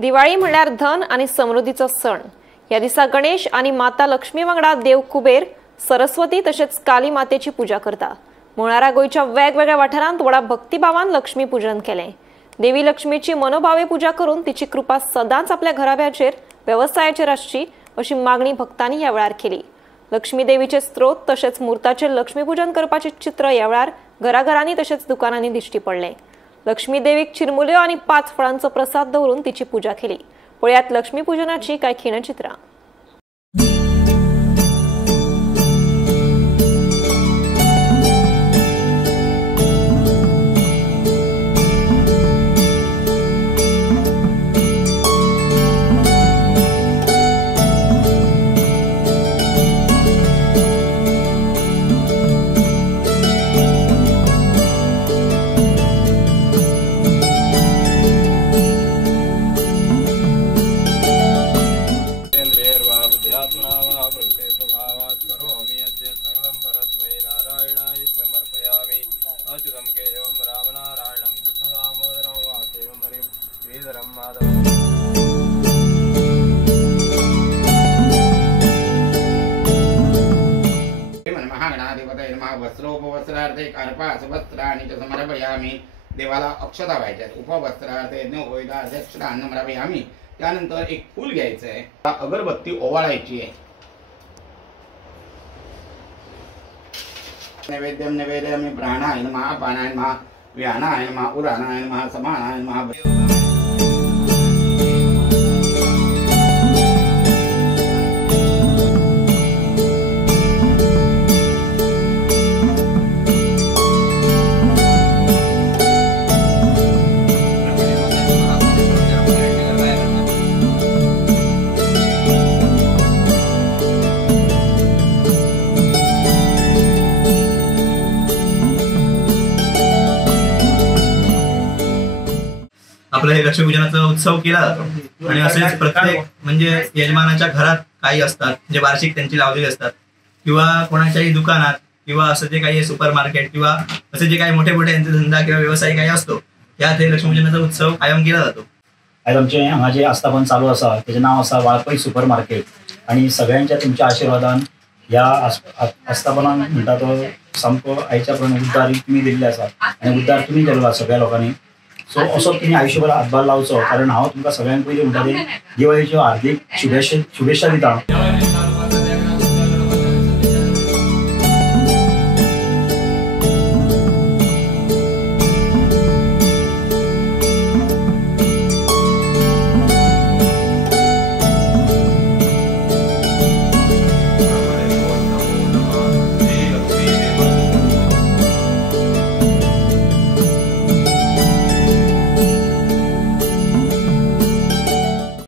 दिवाळी म्हणल्यार धन आणि समृद्धीचो सण। या दिसा गणेश आणि माता लक्ष्मी वांगडा देव कुबेर, सरस्वती तसेच काली मातेची पूजा करता। मुळारा गोयच्या वेगवेगळ्या वाठारांत व्हडा भक्तिभावान लक्ष्मी पूजन केलें। देवी लक्ष्मीची मनोभावे पूजा करून तिची कृपा सदांच आपल्या घराब्याचेर व्यवसायाचेर आसची अशी मागणी भक्तांनी ह्या वेळार केली। लक्ष्मी देवीचे स्त्रोत तसेच मुर्ताचेर लक्ष्मी पूजन करपाचे चित्र ह्या वेळार घराघरांनी तसेच दुकानांनी दिश्टी पडले। लक्ष्मी देवीक चिरमुल्यो आणि 5 फळांचो प्रसाद दवरून तिची पूजा केली। पळयात लक्ष्मी पूजनाची कांय खीण चित्रां। वस्त्रोपवस्त्रार्थे कार्पासवस्त्राणि च समर्पयामि। देवाला अक्षता व्हायच्या। उपवस्त्रार्थे यज्ञोपवीतार्थे अक्षतांना समर्पयामि। त्यानंतर एक फूल घ्यायचं आहे, अगरबत्ती ओवाळायची आहे। नैवेद्यम निवेदयामि। प्राणाय नमः, पानाय नमः, व्यानाय नमः, उदानाय नमः, समानाय नमः। आपल्या लक्ष्मी पूजनाचा उत्सव केला जातो आणि असेच प्रत्येक म्हणजे यजमानाच्या घरात काही असतात जे वार्षिक त्यांची लावलेली असतात किंवा कोणाच्याही दुकानात किंवा असं जे काही सुपर मार्केट किंवा असे जे काही मोठे मोठे यांचे धंदा किंवा व्यवसाय काही असतो त्यात हे लक्ष्मी पूजनाचा उत्सव कायम केला जातो। आज आमचे हांगा जे आस्थापन चालू आसा त्याचे नाव आसा वाळपय सुपर मार्केट आणि सगळ्यांच्या तुमच्या आशीर्वादान ह्या आस्थापनान म्हणटा तो सामको आयच्या प्रमाणे उद्दार तुम्ही दिल्ले आसा आणि उद्दार तुम्ही केलो सगळ्या लोकांनी। सो असो तुम्ही आयुष्यभर हातभार लावचो, कारण हांव तुमकां सगळ्यांक पयलीं म्हणटा ते दिवाळीच्यो हार्दिक शुभेच्छा दिता।